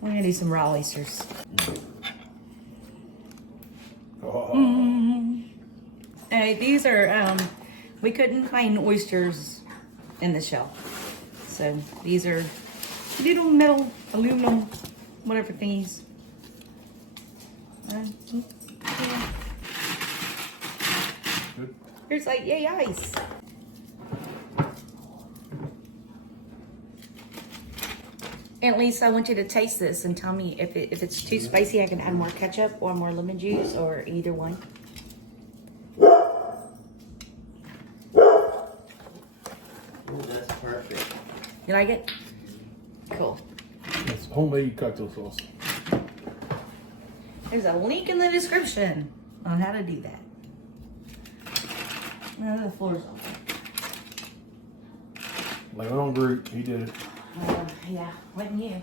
We're gonna do some raw oysters. Oh. All right, these are, we couldn't find oysters in the shell. So these are little metal, aluminum, whatever thingies. Yeah. Good. Here's like, yay, ice. At least I want you to taste this and tell me if it's too spicy, I can add more ketchup or more lemon juice or either one. Oh, that's perfect. You like it? Cool. It's homemade cocktail sauce. There's a link in the description on how to do that. No, the floor's open. Lay it on Groot. He did it. Yeah, wasn't you?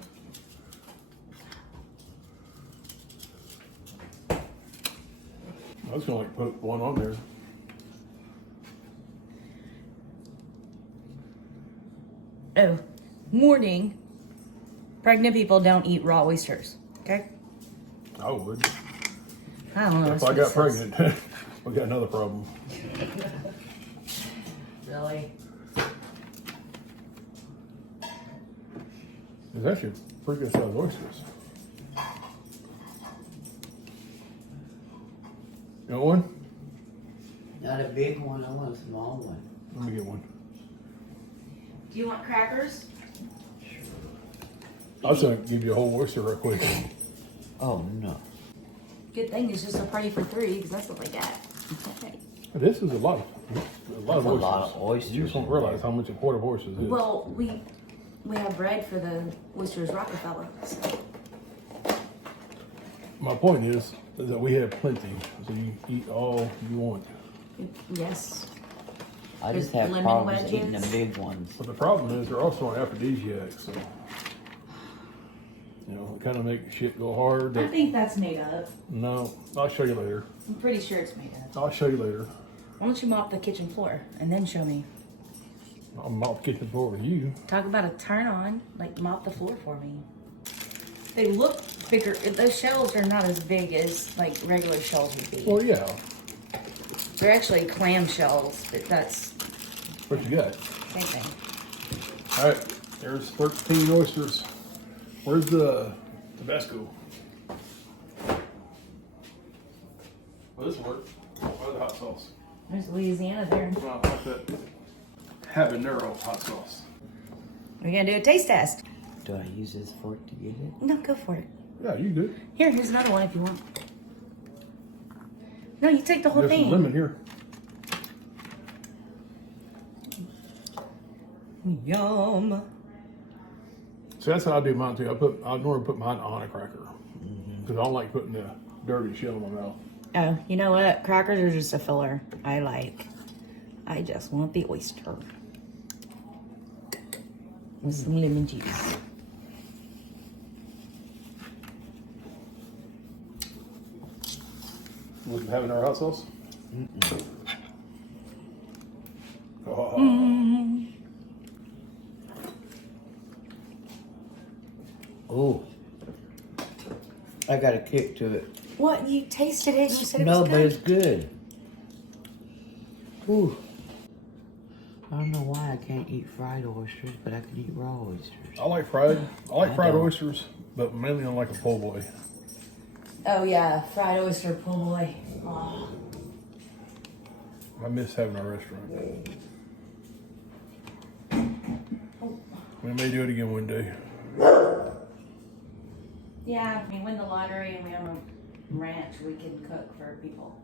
I was gonna like put one on there. Oh, warning. Pregnant people don't eat raw oysters, okay? I would. I don't know. If that's I what got it says. pregnant, we got another problem. Really? It's actually pretty good sized oysters. You want one? Not a big one, I want a small one. Let me get one. Do you want crackers? I was gonna give you a whole oyster real quick. Oh, no. Good thing it's just a party for three, because that's what they got. Okay. This is a lot of That's a lot of oysters. You just don't realize how much a quart of oysters is. Well, we have bread for the Oysters Rockefeller. So. My point is that we have plenty, so you eat all you want. Yes. I just There's have lemon problems eating wedges. the big ones. But the problem is they're also an aphrodisiac, so you know, it kind of makes shit go hard. I think that's made up. No, I'll show you later. I'm pretty sure it's made up. I'll show you later. Why don't you mop the kitchen floor and then show me? I'll mop the kitchen floor with you. Talk about a turn on, like mop the floor for me. They look bigger. Those shells are not as big as like regular shells would be. Well, yeah. They're actually clam shells, but that's What you got? same thing. All right, there's 13 oysters. Where's the Tabasco? Well, this worked. Where's the hot sauce? There's Louisiana there. Well, I like that habanero hot sauce. We're gonna do a taste test. Do I use this fork to get it? No, go for it. Yeah, you do. Here's another one if you want. No, you take the whole There's some thing. lemon here. Yum. So that's how I do mine too. I normally put mine on a cracker because I don't like putting the dirty shell in my mouth. Oh, you know what? Crackers are just a filler. I just want the oyster. With some lemon juice. Want some habanero hot sauce? Oh. Oh. I got a kick to it. What? You tasted it and you said it No, was but good? it's good. Ooh. I don't know why I can't eat fried oysters, but I can eat raw oysters. I like fried. I like I fried don't. oysters, but mainly I like a po' boy. Oh yeah, fried oyster po' boy. Oh. I miss having a restaurant. We may do it again one day. Yeah, we win the lottery and we own a ranch. We can cook for people.